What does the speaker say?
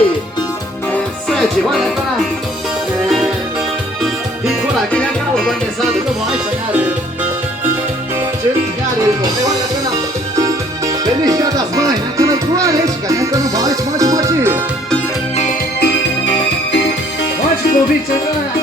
sede, olha pra piccola che ne acabo bagnato come hai sagare cercare il nome olha pra feliz dia das mães né cara coalesca né cara pode convite agora